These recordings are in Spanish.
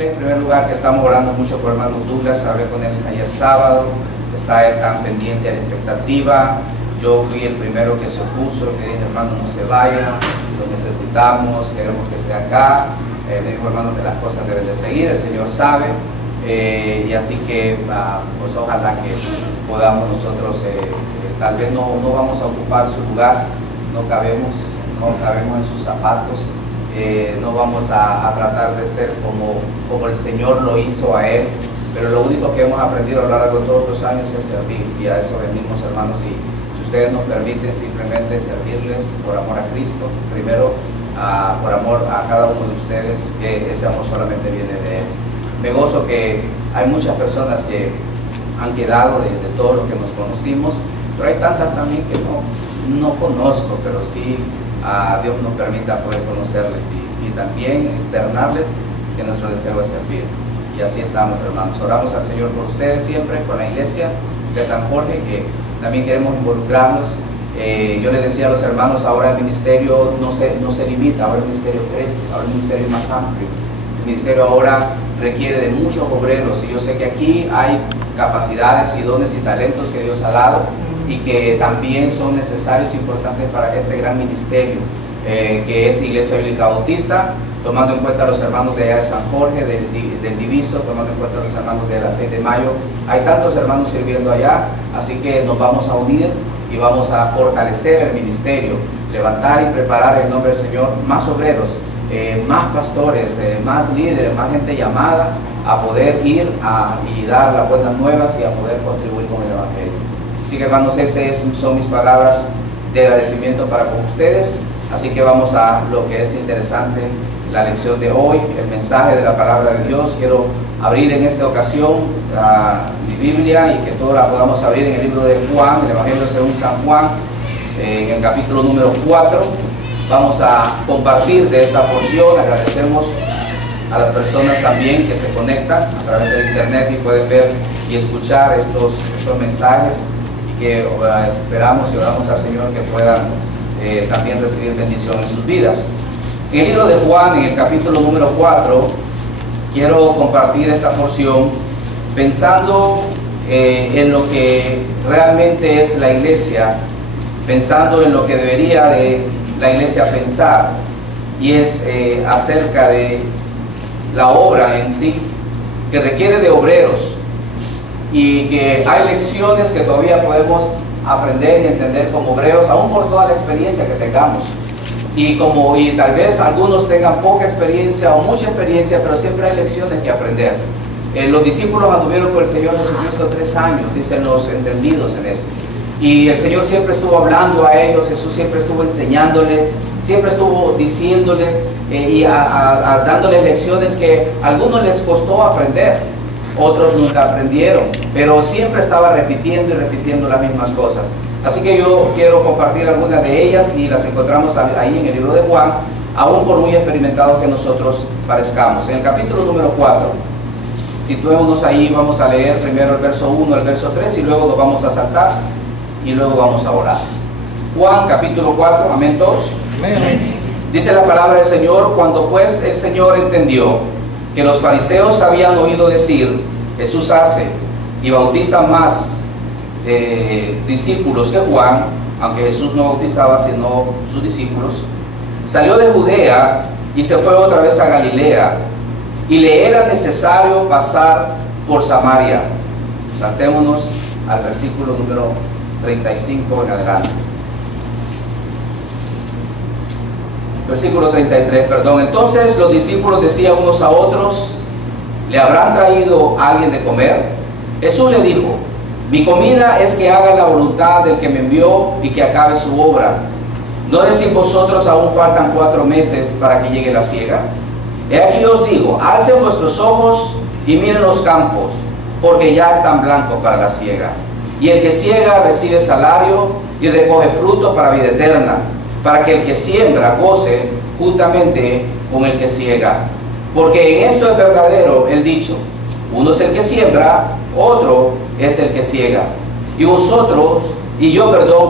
decirle en primer lugar que estamos orando mucho por hermano Douglas. Hablé con él ayer sábado, está él tan pendiente a la expectativa. Yo fui el primero que se opuso, le dije, hermano, no se vaya, lo necesitamos, queremos que esté acá. Le dijo, hermano, que las cosas deben de seguir, el Señor sabe. Y así que pues ojalá que podamos nosotros, tal vez no vamos a ocupar su lugar, no cabemos en sus zapatos, no vamos a tratar de ser como el Señor lo hizo a él, pero lo único que hemos aprendido a lo largo de todos los años es servir, y a eso venimos, hermanos. Y si ustedes nos permiten simplemente servirles por amor a Cristo, primero por amor a cada uno de ustedes, que ese amor solamente viene de Él. Me gozo que hay muchas personas que han quedado de todos los que nos conocimos, pero hay tantas también que no conozco, pero sí Dios nos permita poder conocerles y también externarles que nuestro deseo es servir. Y así estamos, hermanos. Oramos al Señor por ustedes siempre, con la iglesia de San Jorge, que también queremos involucrarnos. Yo les decía a los hermanos, ahora el ministerio no se limita, ahora el ministerio crece, ahora el ministerio es más amplio. El ministerio ahora requiere de muchos obreros, y yo sé que aquí hay capacidades y dones y talentos que Dios ha dado y que también son necesarios e importantes para este gran ministerio que es Iglesia Bíblica Bautista, tomando en cuenta a los hermanos de allá de San Jorge, del Diviso, tomando en cuenta a los hermanos de la 6 de Mayo. Hay tantos hermanos sirviendo allá, así que nos vamos a unir y vamos a fortalecer el ministerio, levantar y preparar en el nombre del Señor más obreros, más pastores, más líderes, más gente llamada a poder ir y dar las buenas nuevas y a poder contribuir con el Evangelio. Así que, hermanos, esas son mis palabras de agradecimiento para con ustedes. Así que vamos a lo que es interesante, la lección de hoy, el mensaje de la palabra de Dios. Quiero abrir en esta ocasión mi Biblia, y que todos la podamos abrir en el libro de Juan, el Evangelio según San Juan, en el capítulo número 4. Vamos a compartir de esta porción. Agradecemos a las personas también que se conectan a través de internet y pueden ver y escuchar estos mensajes, y que esperamos y oramos al Señor que puedan también recibir bendición en sus vidas. En el libro de Juan, en el capítulo número 4, quiero compartir esta porción pensando en lo que realmente es la iglesia, pensando en lo que debería de la iglesia pensar, y es acerca de la obra en sí, que requiere de obreros, y que hay lecciones que todavía podemos aprender y entender como obreros, aún por toda la experiencia que tengamos, y tal vez algunos tengan poca experiencia o mucha experiencia, pero siempre hay lecciones que aprender. Los discípulos anduvieron con el Señor Jesucristo 3 años, dicen los entendidos en esto, y el Señor siempre estuvo hablando a ellos. Jesús siempre estuvo enseñándoles, siempre estuvo diciéndoles y dándoles lecciones que a algunos les costó aprender, otros nunca aprendieron, pero siempre estaba repitiendo y repitiendo las mismas cosas. Así que yo quiero compartir algunas de ellas, y las encontramos ahí en el libro de Juan, aún por muy experimentados que nosotros parezcamos. En el capítulo número 4, situémonos ahí. Vamos a leer primero el verso 1 al verso 3, y luego nos vamos a saltar y luego vamos a orar. Juan capítulo 4, amén todos. Amén. Dice la palabra del Señor: cuando pues el Señor entendió que los fariseos habían oído decir, Jesús hace y bautiza más discípulos que Juan, aunque Jesús no bautizaba sino sus discípulos, salió de Judea y se fue otra vez a Galilea, y le era necesario pasar por Samaria. Saltémonos al versículo número 35 en adelante. Versículo 33, perdón. Entonces los discípulos decían unos a otros, ¿le habrán traído a alguien de comer? Jesús le dijo, mi comida es que haga la voluntad del que me envió y que acabe su obra. ¿No decís vosotros aún faltan 4 meses para que llegue la siega? He aquí os digo, alcen vuestros ojos y miren los campos, porque ya están blancos para la siega. Y el que siega recibe salario y recoge fruto para vida eterna, para que el que siembra goce juntamente con el que siega. Porque en esto es verdadero el dicho, uno es el que siembra, otro es el que siega. Y yo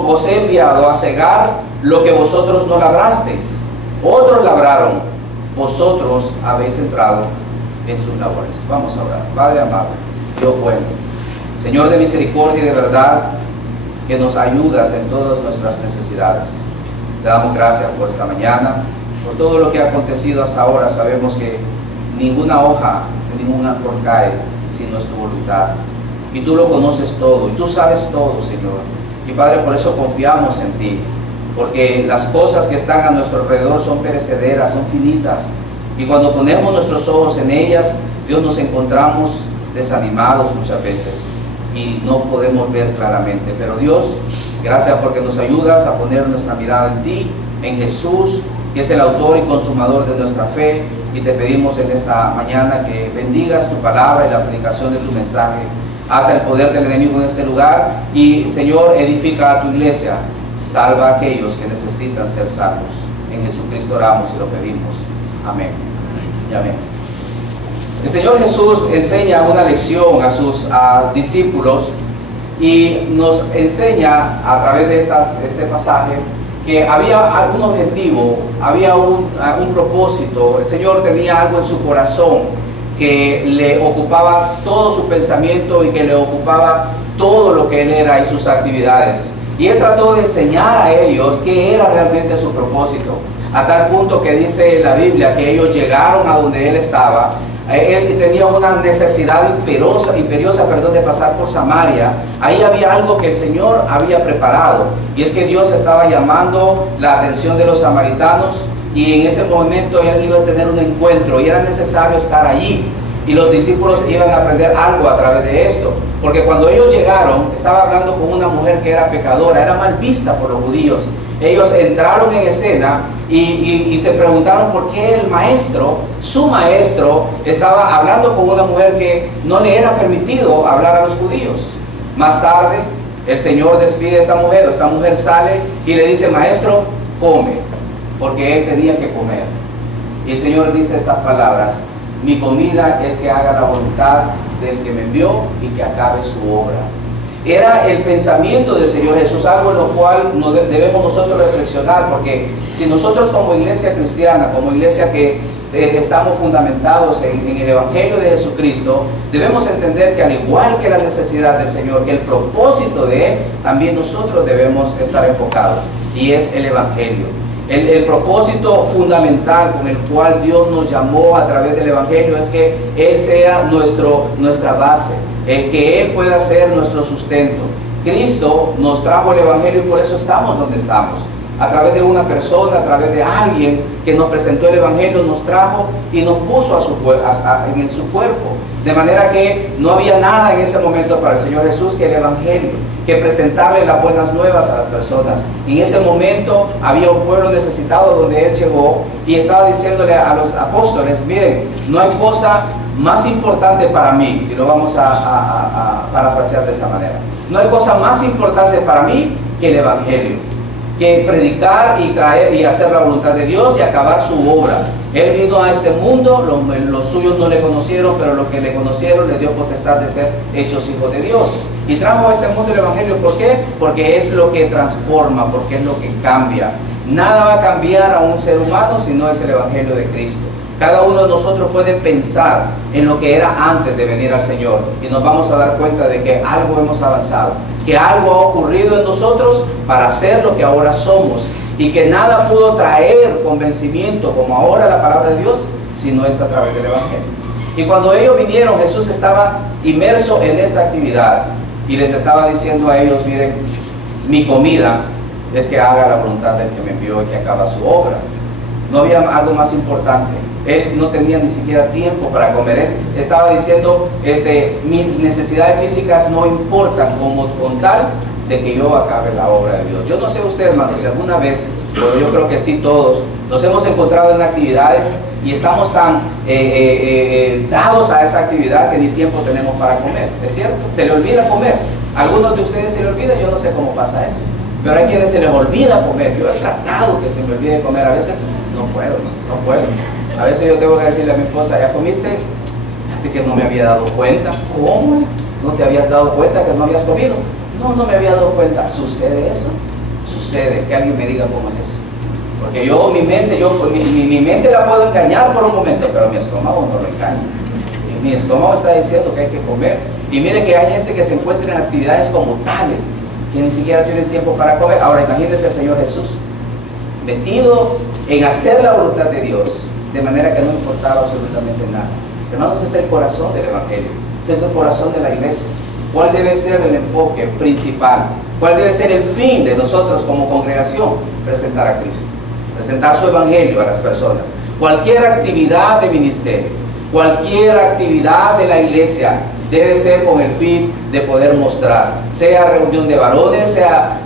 os he enviado a segar lo que vosotros no labrasteis. Otros labraron, vosotros habéis entrado en sus labores. Vamos a orar. Padre amado, Dios bueno, Señor de misericordia y de verdad, que nos ayudas en todas nuestras necesidades. Te damos gracias por esta mañana, por todo lo que ha acontecido hasta ahora. Sabemos que ninguna hoja de ningún árbol cae si no es tu voluntad. Y tú lo conoces todo, y tú sabes todo, Señor. Y Padre, por eso confiamos en ti, porque las cosas que están a nuestro alrededor son perecederas, son finitas. Y cuando ponemos nuestros ojos en ellas, Dios, nos encontramos desanimados muchas veces y no podemos ver claramente. Pero Dios, gracias porque nos ayudas a poner nuestra mirada en ti, en Jesús, que es el autor y consumador de nuestra fe. Y te pedimos en esta mañana que bendigas tu palabra y la predicación de tu mensaje. Ata el poder del enemigo en este lugar y, Señor, edifica a tu iglesia. Salva a aquellos que necesitan ser salvos. En Jesucristo oramos y lo pedimos. Amén y amén. El Señor Jesús enseña una lección a sus discípulos y nos enseña a través de este pasaje que había un objetivo, había un propósito. El Señor tenía algo en su corazón que le ocupaba todo su pensamiento y que le ocupaba todo lo que Él era y sus actividades. Y Él trató de enseñar a ellos qué era realmente su propósito, a tal punto que dice la Biblia que ellos llegaron a donde Él estaba. Él tenía una necesidad imperiosa de pasar por Samaria. Ahí había algo que el Señor había preparado, y es que Dios estaba llamando la atención de los samaritanos, y en ese momento Él iba a tener un encuentro y era necesario estar allí, y los discípulos iban a aprender algo a través de esto, porque cuando ellos llegaron, estaba hablando con una mujer que era pecadora, era mal vista por los judíos. Ellos entraron en escena y se preguntaron por qué el maestro, su maestro, estaba hablando con una mujer que no le era permitido hablar a los judíos. Más tarde, el Señor despide a esta mujer sale y le dice: maestro, come, porque él tenía que comer. Y el Señor dice estas palabras: mi comida es que haga la voluntad del que me envió y que acabe su obra. Era el pensamiento del Señor Jesús, algo en lo cual debemos nosotros reflexionar, porque si nosotros como iglesia cristiana, como iglesia que estamos fundamentados en el Evangelio de Jesucristo, debemos entender que al igual que la necesidad del Señor, que el propósito de Él, también nosotros debemos estar enfocados, y es el Evangelio. El propósito fundamental con el cual Dios nos llamó a través del Evangelio es que Él sea nuestra base, que Él pueda ser nuestro sustento. Cristo nos trajo el Evangelio y por eso estamos donde estamos. A través de una persona, a través de alguien que nos presentó el Evangelio, nos trajo y nos puso en su cuerpo. De manera que no había nada en ese momento para el Señor Jesús que el Evangelio, que presentarle las buenas nuevas a las personas. En ese momento había un pueblo necesitado donde Él llegó y estaba diciéndole a los apóstoles: miren, no hay cosa más importante para mí, si lo vamos a parafrasear de esta manera, no hay cosa más importante para mí que el Evangelio, que predicar y traer y hacer la voluntad de Dios y acabar su obra. Él vino a este mundo, los suyos no le conocieron, pero los que le conocieron le dio potestad de ser hechos hijos de Dios. Y trajo a este mundo el Evangelio. ¿Por qué? Porque es lo que transforma, porque es lo que cambia. Nada va a cambiar a un ser humano si no es el Evangelio de Cristo. Cada uno de nosotros puede pensar en lo que era antes de venir al Señor y nos vamos a dar cuenta de que algo hemos avanzado, que algo ha ocurrido en nosotros para ser lo que ahora somos, y que nada pudo traer convencimiento como ahora la palabra de Dios si no es a través del Evangelio. Y cuando ellos vinieron, Jesús estaba inmerso en esta actividad y les estaba diciendo a ellos: miren, mi comida es que haga la voluntad del que me envió y que acaba su obra. No había algo más importante. Él no tenía ni siquiera tiempo para comer. Él estaba diciendo: mis necesidades físicas no importan con tal de que yo acabe la obra de Dios. Yo no sé usted, hermano, si alguna vez, pero yo creo que sí, todos nos hemos encontrado en actividades y estamos tan dados a esa actividad que ni tiempo tenemos para comer. ¿Es cierto? Se le olvida comer. A algunos de ustedes se le olvida, yo no sé cómo pasa eso, pero hay quienes se les olvida comer. Yo he tratado que se me olvide comer, a veces no puedo. A veces yo tengo que decirle a mi esposa: ¿ya comiste? Fíjate que no me había dado cuenta. ¿Cómo? ¿No te habías dado cuenta que no habías comido? No me había dado cuenta. ¿Sucede eso? Sucede. Que alguien me diga cómo es eso. Porque mi mente la puedo engañar por un momento, pero mi estómago no lo engaña. mi estómago está diciendo que hay que comer. Y mire que hay gente que se encuentra en actividades como tales, que ni siquiera tienen tiempo para comer. Ahora imagínense al Señor Jesús, metido en hacer la voluntad de Dios, de manera que no importaba absolutamente nada. Hermanos, es el corazón del Evangelio, es el corazón de la iglesia. ¿Cuál debe ser el enfoque principal? ¿Cuál debe ser el fin de nosotros como congregación? Presentar a Cristo, presentar su Evangelio a las personas. Cualquier actividad de ministerio, cualquier actividad de la iglesia debe ser con el fin de poder mostrar, sea reunión de varones, sea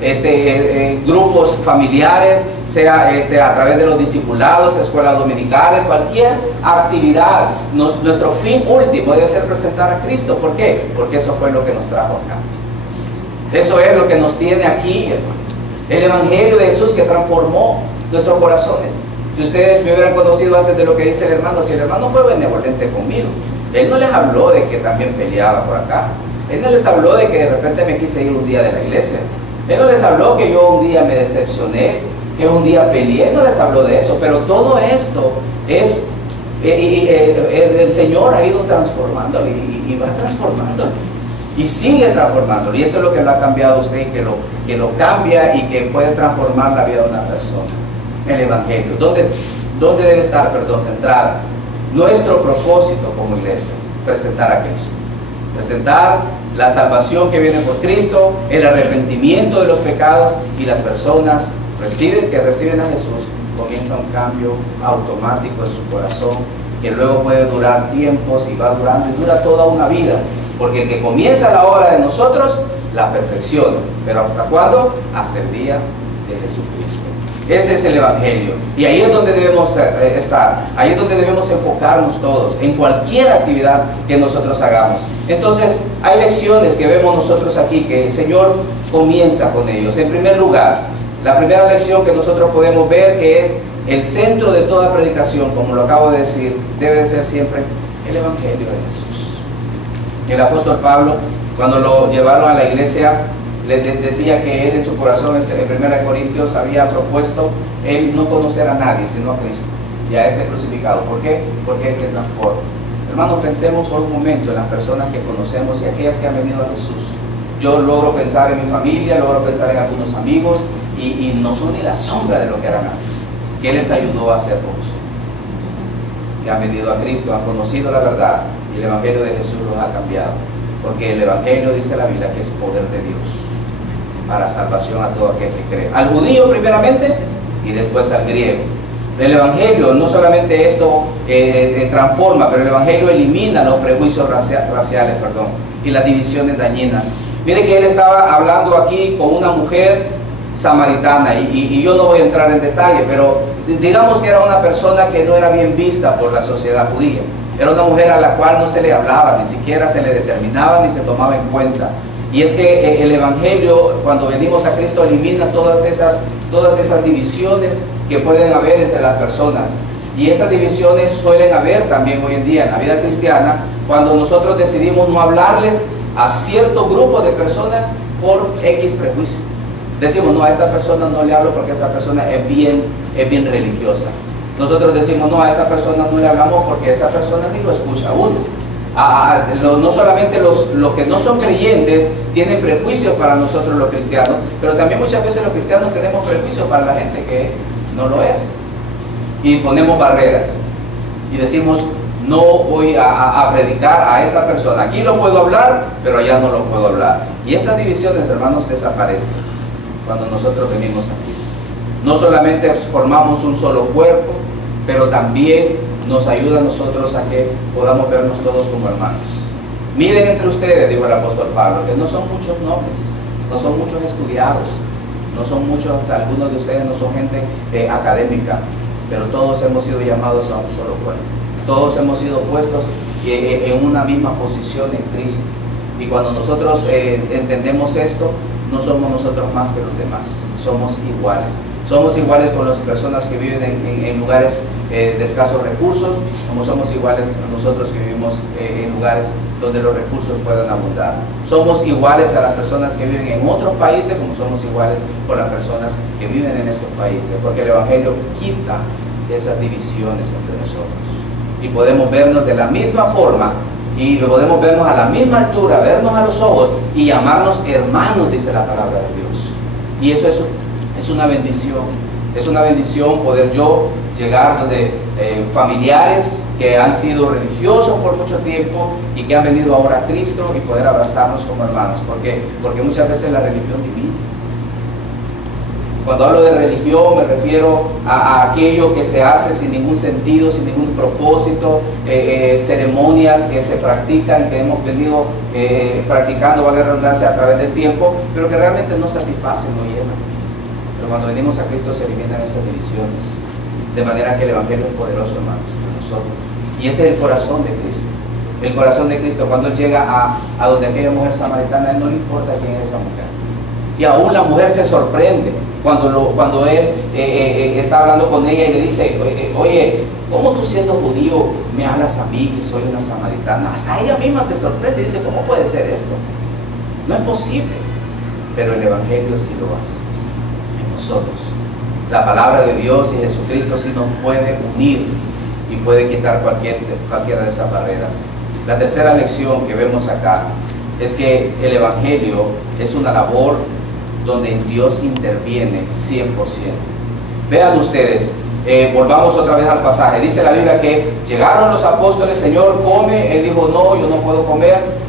grupos familiares, sea a través de los discipulados, escuelas dominicales, cualquier actividad. Nuestro fin último debe ser presentar a Cristo. ¿Por qué? Porque eso fue lo que nos trajo acá. Eso es lo que nos tiene aquí, hermano. El Evangelio de Jesús que transformó nuestros corazones. Si ustedes me hubieran conocido antes de lo que dice el hermano, si el hermano fue benevolente conmigo, él no les habló de que también peleaba por acá. Él no les habló de que de repente me quise ir un día de la iglesia. Él no les habló que yo un día me decepcioné, que un día peleé. Él no les habló de eso. Pero todo esto es, el Señor ha ido transformándolo y va transformándolo. Y sigue transformándolo. Y eso es lo que lo ha cambiado a usted, que lo cambia y que puede transformar la vida de una persona. El Evangelio. ¿Dónde debe estar, centrada nuestro propósito como iglesia? Presentar a Cristo. Presentar la salvación que viene por Cristo, el arrepentimiento de los pecados, y las personas que reciben a Jesús, comienza un cambio automático en su corazón, que luego puede durar tiempos y va durando y dura toda una vida, porque el que comienza la obra de nosotros la perfecciona. ¿Pero hasta cuándo? Hasta el día de Jesucristo. Ese es el Evangelio, y ahí es donde debemos estar, ahí es donde debemos enfocarnos todos, en cualquier actividad que nosotros hagamos. Entonces, hay lecciones que vemos nosotros aquí, que el Señor comienza con ellos. En primer lugar, la primera lección que nosotros podemos ver, que es el centro de toda predicación, como lo acabo de decir, debe de ser siempre el Evangelio de Jesús. El apóstol Pablo, cuando lo llevaron a la iglesia, le decía que él en su corazón, en 1 Corintios, había propuesto él no conocer a nadie sino a Cristo y a este crucificado. ¿Por qué? Porque es el que transforma. Hermanos, pensemos por un momento en las personas que conocemos y aquellas que han venido a Jesús. Yo logro pensar en mi familia, logro pensar en algunos amigos, y no son ni la sombra de lo que eran antes. ¿Qué les ayudó a ser como son? Que han venido a Cristo, han conocido la verdad, y el Evangelio de Jesús los ha cambiado. Porque el Evangelio, dice la Biblia, que es poder de Dios para salvación a todo aquel que cree. Al judío primeramente y después al griego. El Evangelio no solamente esto transforma, pero el Evangelio elimina los prejuicios raciales y las divisiones dañinas. Mire que él estaba hablando aquí con una mujer samaritana, y yo no voy a entrar en detalle, pero digamos que era una persona que no era bien vista por la sociedad judía. Era una mujer a la cual no se le hablaba, ni siquiera se le determinaba, ni se tomaba en cuenta. Y es que el Evangelio, cuando venimos a Cristo, elimina todas esas divisiones que pueden haber entre las personas. Y esas divisiones suelen haber también hoy en día en la vida cristiana, cuando nosotros decidimos no hablarles a cierto grupo de personas por X prejuicio. Decimos, no, a esta persona no le hablo porque esta persona es bien religiosa. Nosotros decimos, no, a esta persona no le hablamos porque esa persona ni lo escucha a uno. No solamente los que no son creyentes tienen prejuicios para nosotros los cristianos, pero también muchas veces los cristianos tenemos prejuicios para la gente que no lo es. Y ponemos barreras y decimos, no voy a predicar a esta persona. Aquí lo puedo hablar, pero allá no lo puedo hablar. Y esas divisiones, hermanos, desaparecen cuando nosotros venimos a Cristo. No solamente formamos un solo cuerpo, pero también nos ayuda a nosotros a que podamos vernos todos como hermanos. Miren entre ustedes, dijo el apóstol Pablo, que no son muchos nobles, no son muchos estudiados, no son muchos, algunos de ustedes no son gente académica, pero todos hemos sido llamados a un solo cuerpo. Todos hemos sido puestos en una misma posición en Cristo. Y cuando nosotros entendemos esto, no somos nosotros más que los demás, somos iguales. Somos iguales con las personas que viven en lugares de escasos recursos, como somos iguales nosotros que vivimos en lugares donde los recursos puedan abundar. Somos iguales a las personas que viven en otros países, como somos iguales con las personas que viven en estos países, porque el Evangelio quita esas divisiones entre nosotros. Y podemos vernos de la misma forma y podemos vernos a la misma altura, vernos a los ojos y llamarnos hermanos, dice la palabra de Dios. Y eso es una bendición. Es una bendición poder yo llegar donde familiares que han sido religiosos por mucho tiempo y que han venido ahora a Cristo y poder abrazarnos como hermanos. Porque muchas veces la religión divide. Cuando hablo de religión me refiero a aquello que se hace sin ningún sentido, sin ningún propósito, ceremonias que se practican, que hemos venido practicando, valga la redundancia, a través del tiempo, pero que realmente no satisfacen, no llenan. Pero cuando venimos a Cristo se eliminan esas divisiones, de manera que el Evangelio es poderoso, hermanos, en nosotros. Y ese es el corazón de Cristo. El corazón de Cristo, cuando Él llega a donde aquella mujer samaritana, a Él no le importa quién es esa mujer. Y aún la mujer se sorprende cuando Él está hablando con ella y le dice, oye, ¿cómo tú siendo judío me hablas a mí que soy una samaritana? Hasta ella misma se sorprende y dice, ¿cómo puede ser esto? No es posible. Pero el Evangelio sí lo hace en nosotros. La palabra de Dios y Jesucristo sí nos puede unir y puede quitar cualquiera de esas barreras. La tercera lección que vemos acá es que el Evangelio es una labor donde Dios interviene 100%. Vean ustedes, volvamos otra vez al pasaje. Dice la Biblia que llegaron los apóstoles, Señor, come. Él dijo, no, yo no puedo comer.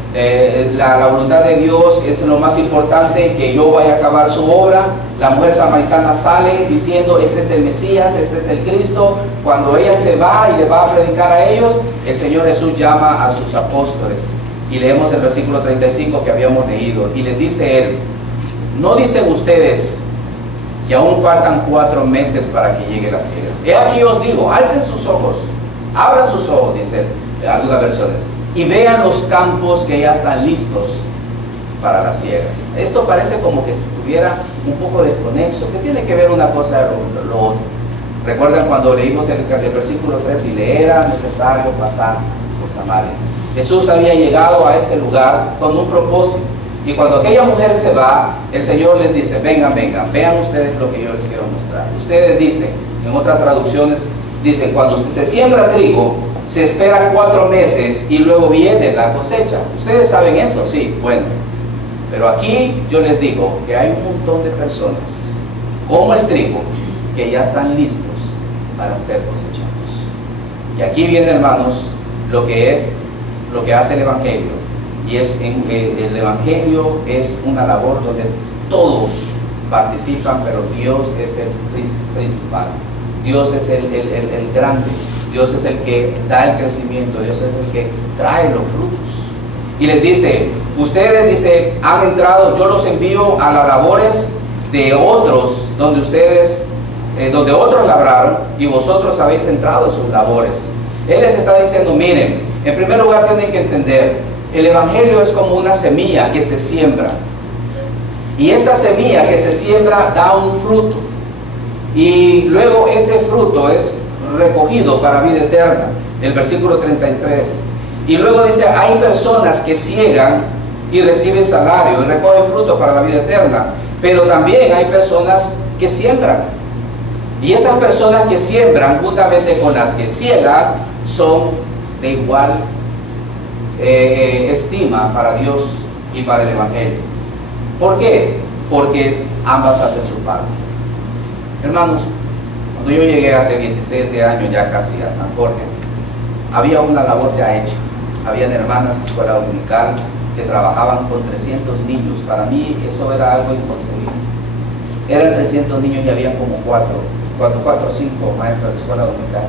La voluntad de Dios es lo más importante, que yo vaya a acabar su obra. La mujer samaritana sale diciendo, este es el Mesías, este es el Cristo. Cuando ella se va y le va a predicar a ellos, el Señor Jesús llama a sus apóstoles. Y leemos el versículo 35 que habíamos leído. Y les dice Él, ¿no dicen ustedes que aún faltan 4 meses para que llegue la siega? He aquí os digo, alcen sus ojos, abran sus ojos, dice algunas versiones, y vean los campos que ya están listos para la siega. Esto parece como que estuviera un poco desconexo. ¿Qué tiene que ver una cosa de lo otro? Recuerdan cuando leímos el versículo 3, y le era necesario pasar por Samaria. Jesús había llegado a ese lugar con un propósito. Y cuando aquella mujer se va, el Señor les dice, vengan, vean ustedes lo que yo les quiero mostrar. Ustedes dicen, en otras traducciones, dicen, cuando se siembra trigo, se espera 4 meses y luego viene la cosecha. ¿Ustedes saben eso? Sí, bueno. Pero aquí yo les digo que hay un montón de personas, como el trigo, que ya están listos para ser cosechados. Y aquí viene, hermanos, lo que hace el Evangelio. Y el Evangelio es una labor donde todos participan, pero Dios es el principal. Dios es el grande. Dios es el que da el crecimiento. Dios es el que trae los frutos. Y les dice, ustedes, dice, han entrado, yo los envío a las labores de otros, donde otros labraron, y vosotros habéis entrado en sus labores. Él les está diciendo, miren, en primer lugar tienen que entender, el Evangelio es como una semilla que se siembra. Y esta semilla que se siembra da un fruto. Y luego ese fruto es recogido para vida eterna. El versículo 33. Y luego dice, hay personas que ciegan y reciben salario y recogen fruto para la vida eterna. Pero también hay personas que siembran. Y estas personas que siembran, juntamente con las que ciegan, son de igual estima para Dios y para el Evangelio. ¿Por qué? Porque ambas hacen su parte. Hermanos, cuando yo llegué hace 17 años ya casi a San Jorge, había una labor ya hecha. Habían hermanas de escuela dominical que trabajaban con 300 niños. Para mí eso era algo inconcebible. Eran 300 niños y había como 4 o 5 maestras de escuela dominical.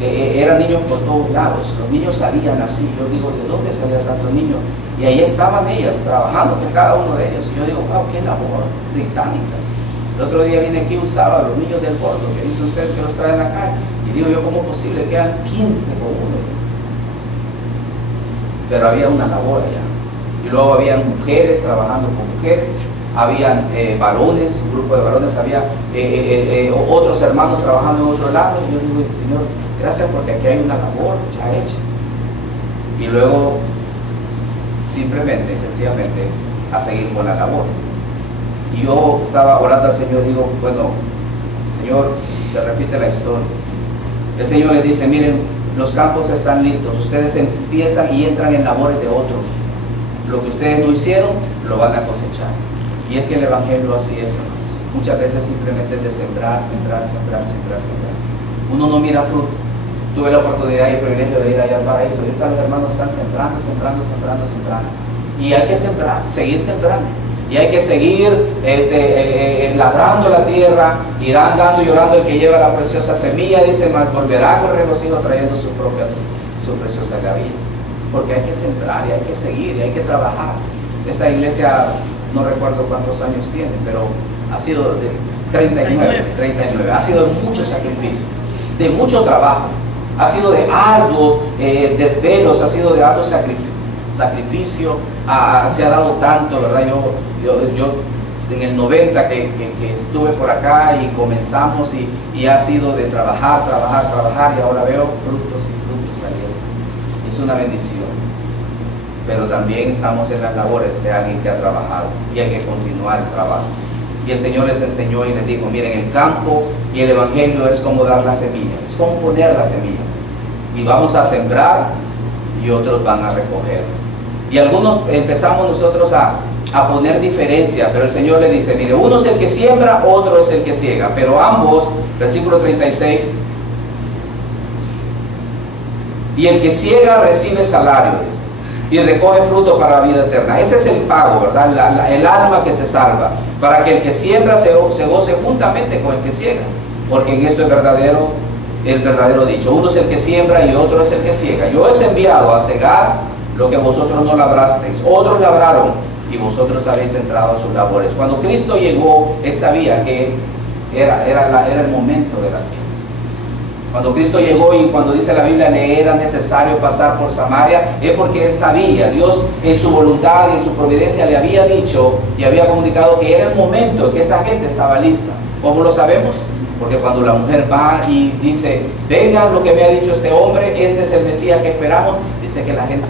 Eran niños por todos lados. Los niños salían así. Yo digo, ¿de dónde salían tantos niños? Y ahí estaban ellas trabajando con cada uno de ellos. Y yo digo, wow, qué labor titánica. El otro día vine aquí un sábado, los niños del Porto, que dicen ustedes que los traen acá. Y digo yo, ¿cómo es posible que eran 15 con uno? Pero había una labor allá. Y luego habían mujeres trabajando con mujeres. Habían varones, un grupo de varones, había otros hermanos trabajando en otro lado. Y yo digo, Señor, gracias porque aquí hay una labor ya hecha. Y luego, simplemente, sencillamente, a seguir con la labor. Y yo estaba orando al Señor, digo, bueno, Señor, se repite la historia. El Señor les dice, miren, los campos están listos, ustedes empiezan y entran en labores de otros. Lo que ustedes no hicieron, lo van a cosechar. Y es que el Evangelio así es, hermanos. Muchas veces simplemente es de sembrar. Uno no mira fruto. Tuve la oportunidad y el privilegio de ir allá al paraíso. Ahorita los hermanos están sembrando. Y hay que sembrar, seguir sembrando. Y hay que seguir labrando la tierra. Irán dando y llorando el que lleva la preciosa semilla. Dice, más volverá con regocijo trayendo sus preciosas gavillas. Porque hay que sembrar y hay que seguir y hay que trabajar. Esta iglesia, no recuerdo cuántos años tiene, pero ha sido de 39. Ha sido de mucho sacrificio, de mucho trabajo. Ha sido de arduos desvelos, ha sido de arduo sacrificio. Se ha dado tanto, ¿verdad? Yo en el 90 que estuve por acá y comenzamos y ha sido de trabajar y ahora veo frutos saliendo. Es una bendición, pero también estamos en las labores de alguien que ha trabajado y hay que continuar el trabajo. Y el Señor les enseñó y les dijo, miren, el campo y el Evangelio es como dar la semilla, es como poner la semilla. Y vamos a sembrar y otros van a recoger. Y algunos empezamos nosotros a poner diferencia, pero el Señor le dice, mire, uno es el que siembra, otro es el que ciega, pero ambos, versículo 36, y el que ciega recibe salario, dice, y recoge fruto para la vida eterna. Ese es el pago, ¿verdad? El alma que se salva, para que el que siembra se goce juntamente con el que ciega, porque en esto es el verdadero dicho. Uno es el que siembra y otro es el que ciega. Yo os he enviado a cegar lo que vosotros no labrasteis, otros labraron y vosotros habéis entrado a sus labores. Cuando Cristo llegó, Él sabía que era el momento de la siembra. Cuando Cristo llegó y cuando dice la Biblia le era necesario pasar por Samaria, es porque Él sabía, Dios en su voluntad y en su providencia le había dicho y había comunicado que era el momento, que esa gente estaba lista. ¿Cómo lo sabemos? Porque cuando la mujer va y dice, vengan lo que me ha dicho este hombre, este es el Mesías que esperamos, dice que la gente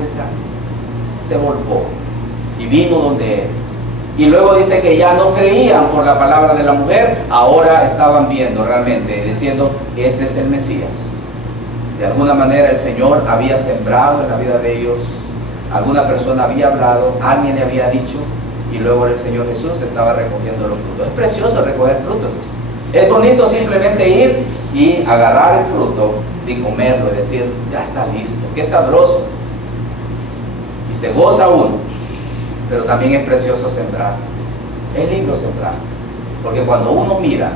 se volcó y vino donde Él. Y luego dice que ya no creían por la palabra de la mujer, ahora estaban viendo realmente, diciendo que este es el Mesías. De alguna manera el Señor había sembrado en la vida de ellos, alguna persona había hablado, alguien le había dicho, y luego el Señor Jesús estaba recogiendo los frutos. Es precioso recoger frutos. Es bonito simplemente ir y agarrar el fruto y comerlo y decir, ya está listo, qué sabroso. Y se goza uno. Pero también es precioso sembrar. Es lindo sembrar, porque cuando uno mira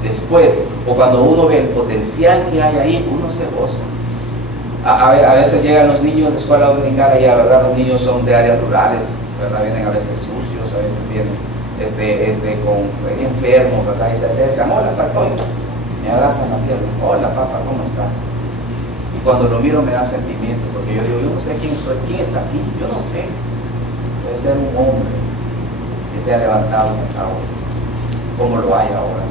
después, o cuando uno ve el potencial que hay ahí, uno se goza. A veces llegan los niños de escuela dominical allá, ¿verdad? Los niños son de áreas rurales, ¿verdad? Vienen a veces sucios, a veces vienen con enfermos, ¿verdad? Y se acercan, hola, pastor, me abrazan la pierna, hola, papá, ¿cómo está? Y cuando lo miro me da sentimiento, porque yo digo, yo no sé quién está aquí, yo no sé. Puede ser un hombre que se ha levantado en esta hora, como lo hay ahora.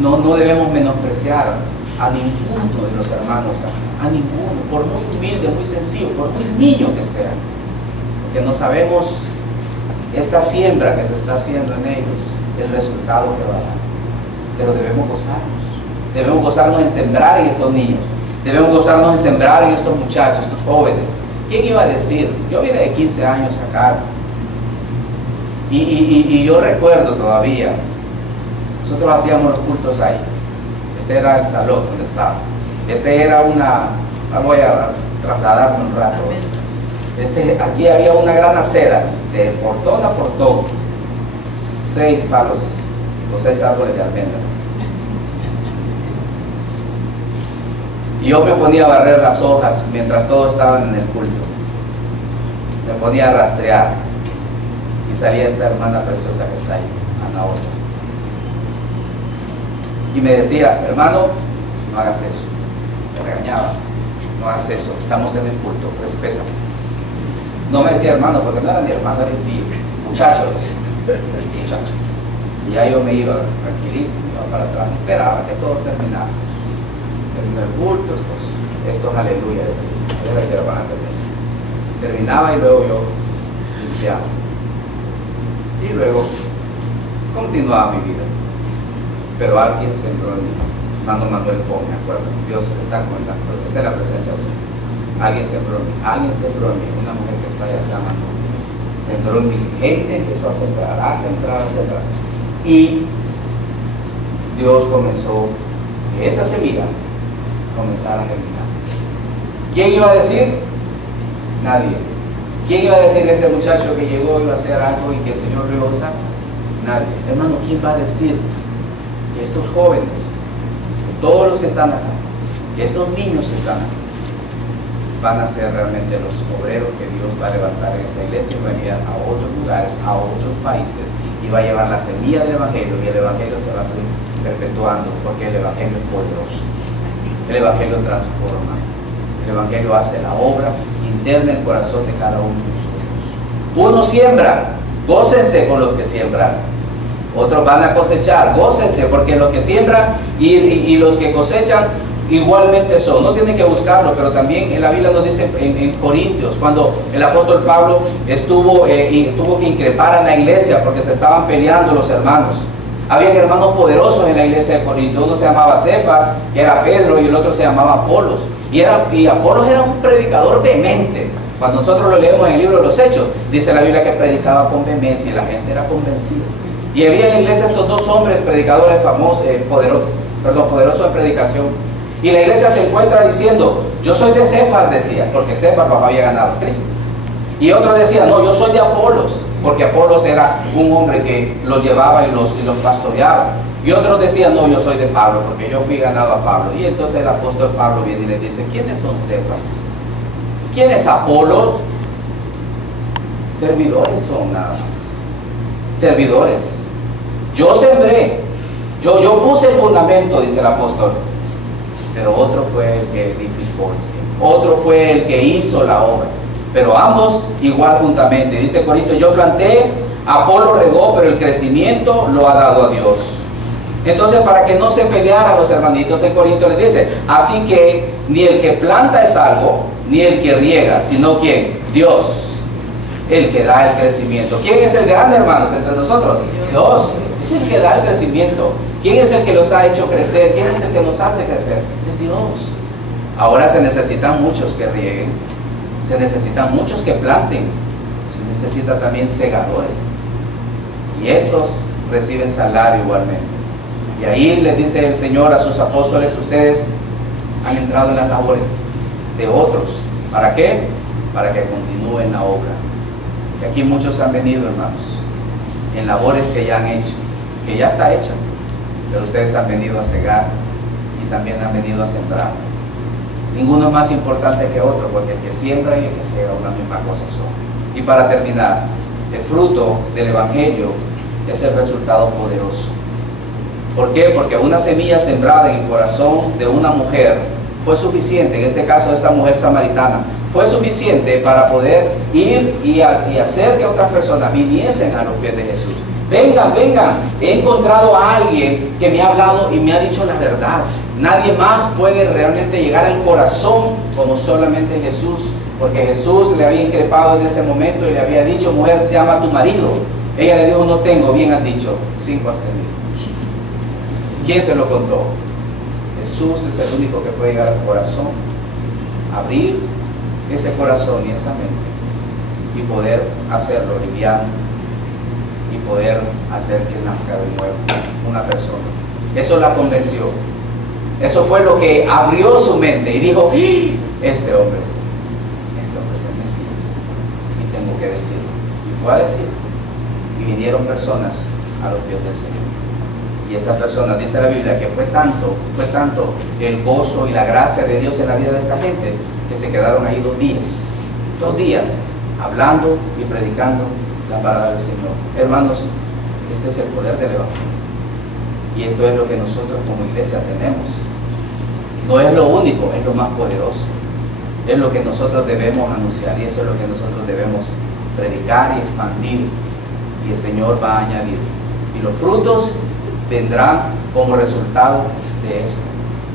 No debemos menospreciar a ninguno de los hermanos, a ninguno, por muy humilde, muy sencillo, por muy niño que sea, porque no sabemos esta siembra que se está haciendo en ellos, el resultado que va a dar. Pero debemos gozarnos en sembrar en estos niños, debemos gozarnos en sembrar en estos muchachos, estos jóvenes. ¿Quién iba a decir? Yo vine de 15 años acá y yo recuerdo todavía, nosotros hacíamos los cultos ahí. Este era el salón donde estaba. Voy a trasladarme un rato. Aquí había una gran acera, de portón a portón, 6 palos, o 6 árboles de almendras. Y yo me ponía a barrer las hojas mientras todos estaban en el culto. Me ponía a rastrear. Y salía esta hermana preciosa que está ahí, Ana Olga. Y me decía, hermano, no hagas eso. Me regañaba, no hagas eso, estamos en el culto, respeta. No me decía hermano, porque no era ni hermano, era impío. Muchacho. Y ahí yo me iba tranquilito, me iba para atrás, esperaba que todos terminaran. Terminó el culto, estos aleluya, era que van a terminar. Terminaba y luego yo limpiaba. Y luego continuaba mi vida. Pero alguien sembró en mí. Hermano Manuel Pong, me acuerdo. Dios está en la presencia del Señor. Alguien sembró en mí, una mujer que está allá, se llama Manuel. Sembró en mi gente, empezó a sembrar. Y Dios comenzó que esa semilla comenzara a germinar. ¿Quién iba a decir? Nadie. ¿Quién iba a decir este muchacho que llegó iba a hacer algo y que el Señor lo iba a usar? Nadie. Hermano, ¿quién va a decir que estos jóvenes, todos los que están acá, que estos niños que están acá, van a ser realmente los obreros que Dios va a levantar en esta iglesia y va a enviar a otros lugares, a otros países, y va a llevar la semilla del Evangelio, y el Evangelio se va a seguir perpetuando, porque el Evangelio es poderoso, el Evangelio transforma, el Evangelio hace la obra interna en el corazón de cada uno de nosotros. Uno siembra, gócense con los que siembran, otros van a cosechar, gócense, porque los que siembran y los que cosechan igualmente son. No tienen que buscarlo, pero también en la Biblia nos dice en Corintios, cuando el apóstol Pablo tuvo que increpar a la iglesia porque se estaban peleando los hermanos. Habían hermanos poderosos en la iglesia de Corintios. Uno se llamaba Cefas, que era Pedro, y el otro se llamaba Apolos. Y Apolos era un predicador vehemente. Cuando nosotros lo leemos en el libro de los Hechos, dice la Biblia que predicaba con vehemencia y la gente era convencida. Y había en la iglesia estos dos hombres predicadores famosos, poderosos en predicación. Y la iglesia se encuentra diciendo, yo soy de Cefas, decía, porque Cefas había ganado a Cristo. Y otro decía, no, yo soy de Apolos, porque Apolos era un hombre que los llevaba y los pastoreaba. Y otros decían, no, yo soy de Pablo, porque yo fui ganado a Pablo. Y entonces el apóstol Pablo viene y le dice, ¿quiénes son Cefas? ¿Quién es Apolos? Servidores son nada más. Servidores. Yo sembré, yo puse el fundamento, dice el apóstol. Pero otro fue el que edificó, otro fue el que hizo la obra. Pero ambos igual juntamente. Dice Corinto, yo planté, Apolo regó, pero el crecimiento lo ha dado a Dios. Entonces, para que no se pelearan los hermanitos, en Corinto les dice, así que ni el que planta es algo, ni el que riega, sino ¿quién? Dios, el que da el crecimiento. ¿Quién es el grande, hermanos, entre nosotros? Dios, es el que da el crecimiento. ¿Quién es el que los ha hecho crecer? ¿Quién es el que nos hace crecer? Es Dios. Ahora se necesitan muchos que rieguen, se necesitan muchos que planten, se necesita también segadores. Y estos reciben salario igualmente. Y ahí les dice el Señor a sus apóstoles, ustedes han entrado en las labores de otros. ¿Para qué? Para que continúen la obra. Y aquí muchos han venido, hermanos, en labores que ya han hecho, que ya está hecha. Pero ustedes han venido a cegar y también han venido a sembrar. Ninguno es más importante que otro, porque el que siembra y el que ciega una misma cosa son. Y para terminar, el fruto del Evangelio es el resultado poderoso. ¿Por qué? Porque una semilla sembrada en el corazón de una mujer fue suficiente, en este caso de esta mujer samaritana, fue suficiente para poder ir y hacer que otras personas viniesen a los pies de Jesús. Vengan, vengan, he encontrado a alguien que me ha hablado y me ha dicho la verdad. Nadie más puede realmente llegar al corazón como solamente Jesús, porque Jesús le había increpado en ese momento y le había dicho, mujer, llama a tu marido. Ella le dijo, no tengo, bien has dicho, 5 has tenido. ¿Quién se lo contó? Jesús es el único que puede llegar al corazón, abrir ese corazón y esa mente y poder hacerlo liviano y poder hacer que nazca de nuevo una persona. Eso la convenció. Eso fue lo que abrió su mente y dijo, este hombre es el Mesías y tengo que decirlo. Y fue a decir, y vinieron personas a los pies del Señor. Y esta persona, dice la Biblia, que fue tanto el gozo y la gracia de Dios en la vida de esta gente, que se quedaron ahí 2 días, hablando y predicando la palabra del Señor. Hermanos, este es el poder del Evangelio. Y esto es lo que nosotros como iglesia tenemos. No es lo único, es lo más poderoso. Es lo que nosotros debemos anunciar y eso es lo que nosotros debemos predicar y expandir. Y el Señor va a añadir. Y los frutos vendrán como resultado de esto.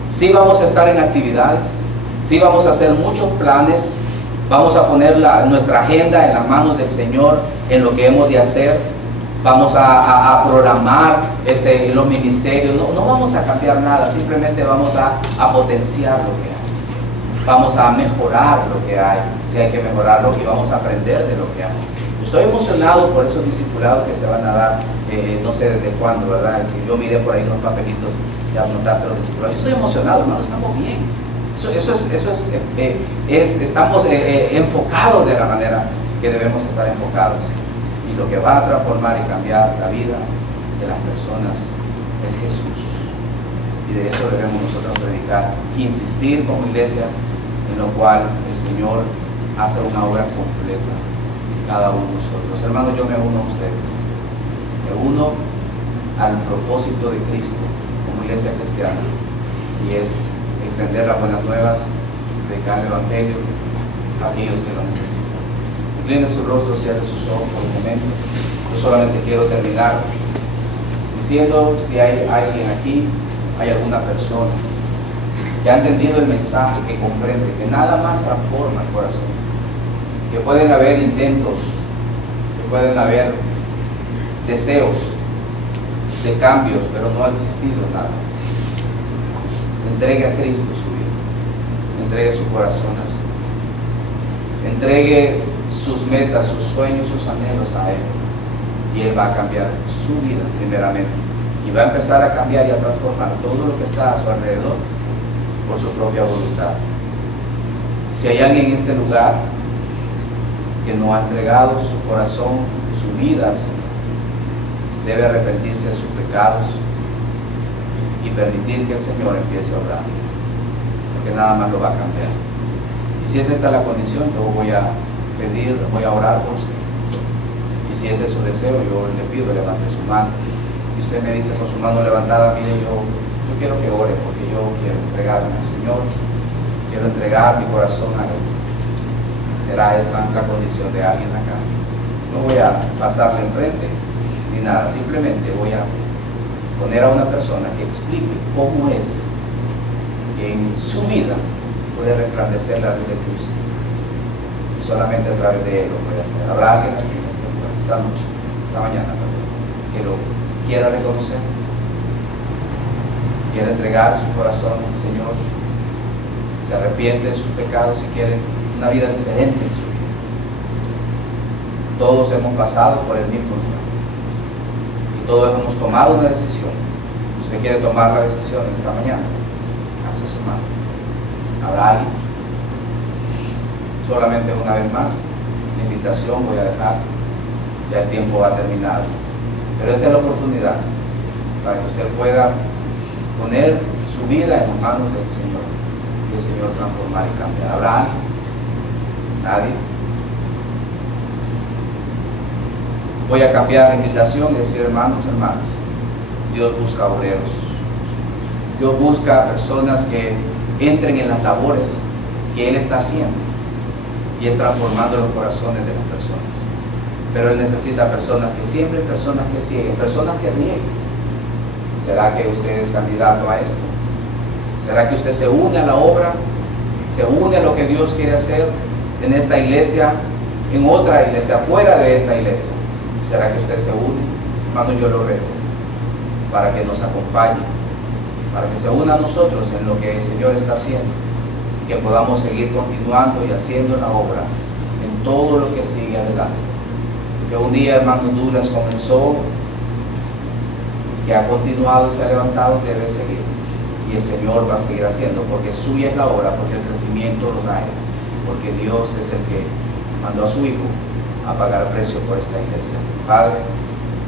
Sí vamos a estar en actividades, sí vamos a hacer muchos planes, vamos a poner nuestra agenda en las manos del Señor, en lo que hemos de hacer, vamos a programar los ministerios, no vamos a cambiar nada, simplemente vamos a potenciar lo que hay, vamos a mejorar lo que hay, si hay que mejorarlo, y vamos a aprender de lo que hay. Estoy emocionado por esos discipulados que se van a dar, no sé desde cuándo, ¿verdad? Yo miré por ahí unos papelitos de anotarse los discipulados. Yo estoy emocionado, hermano, estamos bien. Estamos enfocados de la manera que debemos estar enfocados. Y lo que va a transformar y cambiar la vida de las personas es Jesús. Y de eso debemos nosotros predicar, insistir como iglesia, en lo cual el Señor hace una obra completa cada uno de nosotros. Hermanos, yo me uno a ustedes, me uno al propósito de Cristo como iglesia cristiana, y es extender las buenas nuevas, predicar el Evangelio a aquellos que lo necesitan. Incline su rostro, cierre sus ojos por un momento. Yo solamente quiero terminar diciendo, si hay alguien aquí, hay alguna persona que ha entendido el mensaje, que comprende que nada más transforma el corazón, que pueden haber intentos, que pueden haber deseos de cambios, pero no ha existido nada. Entregue a Cristo su vida, entregue su corazón así, entregue sus metas, sus sueños, sus anhelos a Él, y Él va a cambiar su vida primeramente, y va a empezar a cambiar y a transformar todo lo que está a su alrededor por su propia voluntad. Si hay alguien en este lugar que no ha entregado su corazón, su vida, debe arrepentirse de sus pecados y permitir que el Señor empiece a obrar, porque nada más lo va a cambiar. Y si es esta la condición, yo voy a pedir, voy a orar por usted. Y si ese es su deseo, yo le pido, levante su mano. Y usted me dice con su mano levantada, mire, yo quiero que ore, porque yo quiero entregarme al Señor, quiero entregar mi corazón a Él. ¿Será esta la condición de alguien acá? No voy a pasarle enfrente ni nada, simplemente voy a poner a una persona que explique cómo es que en su vida puede resplandecer la luz de Cristo, y solamente a través de Él lo puede hacer. ¿Habrá alguien aquí en este lugar, esta noche, esta mañana, que lo quiera reconocer, quiere entregar su corazón al Señor, se arrepiente de sus pecados y quiere una vida diferente en su vida? Todos hemos pasado por el mismo lugar y todos hemos tomado una decisión. Usted quiere tomar la decisión en esta mañana, hace su mano. ¿Habrá alguien? Solamente una vez más, la invitación voy a dejar, ya el tiempo ha terminado, pero esta es la oportunidad para que usted pueda poner su vida en las manos del Señor y el Señor transformar y cambiar. ¿Habrá alguien? ¿Nadie? Voy a cambiar la invitación y decir, hermanos, Dios busca obreros. Dios busca personas que entren en las labores que Él está haciendo, y es transformando los corazones de las personas. Pero Él necesita personas que siembren, personas que siguen, personas que rieguen. ¿Será que usted es candidato a esto? ¿Será que usted se une a la obra? ¿Se une a lo que Dios quiere hacer en esta iglesia, en otra iglesia, fuera de esta iglesia? ¿Será que usted se une? Hermano, yo lo reto para que nos acompañe, para que se una a nosotros en lo que el Señor está haciendo, y que podamos seguir continuando y haciendo la obra en todo lo que sigue adelante. Que un día, hermano Douglas comenzó, que ha continuado y se ha levantado, debe seguir, y el Señor va a seguir haciendo, porque suya es la obra, porque el crecimiento lo da Él, porque Dios es el que mandó a su Hijo a pagar precio por esta iglesia. Padre,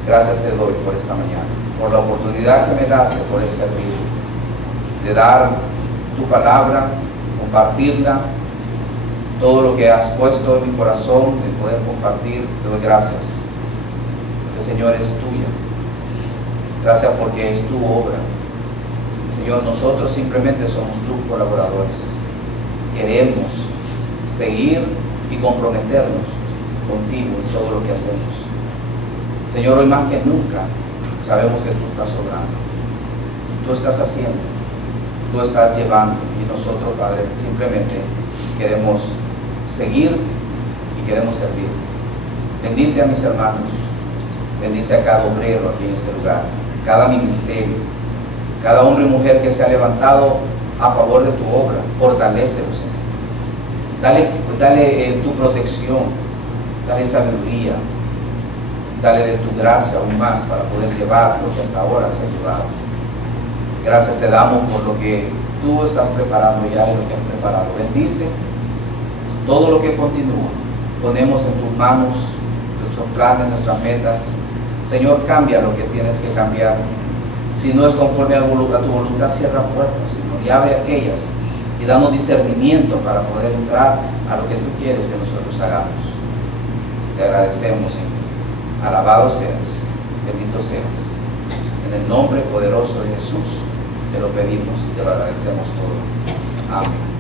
gracias te doy por esta mañana, por la oportunidad que me das de poder servir, de dar tu palabra, compartirla, todo lo que has puesto en mi corazón de poder compartir. Te doy gracias, porque Señor es tuya. Gracias porque es tu obra. Señor, nosotros simplemente somos tus colaboradores. Queremos seguir y comprometernos contigo en todo lo que hacemos. Señor, hoy más que nunca sabemos que tú estás obrando, tú estás haciendo, tú estás llevando, y nosotros, Padre, simplemente queremos seguir y queremos servir. Bendice a mis hermanos, Bendice a cada obrero aquí en este lugar, cada ministerio, cada hombre y mujer que se ha levantado a favor de tu obra. Fortalécelo, Señor. Dale tu protección, dale sabiduría, dale de tu gracia aún más para poder llevar lo que hasta ahora se ha llevado. Gracias te damos por lo que tú estás preparando ya y lo que has preparado. Bendice todo lo que continúa. Ponemos en tus manos nuestros planes, nuestras metas. Señor, cambia lo que tienes que cambiar. Si no es conforme a tu voluntad, cierra puertas, Señor, y abre aquellas y danos discernimiento para poder entrar a lo que tú quieres que nosotros hagamos. Te agradecemos, Señor. Alabado seas, bendito seas. En el nombre poderoso de Jesús te lo pedimos y te lo agradecemos todo. Amén.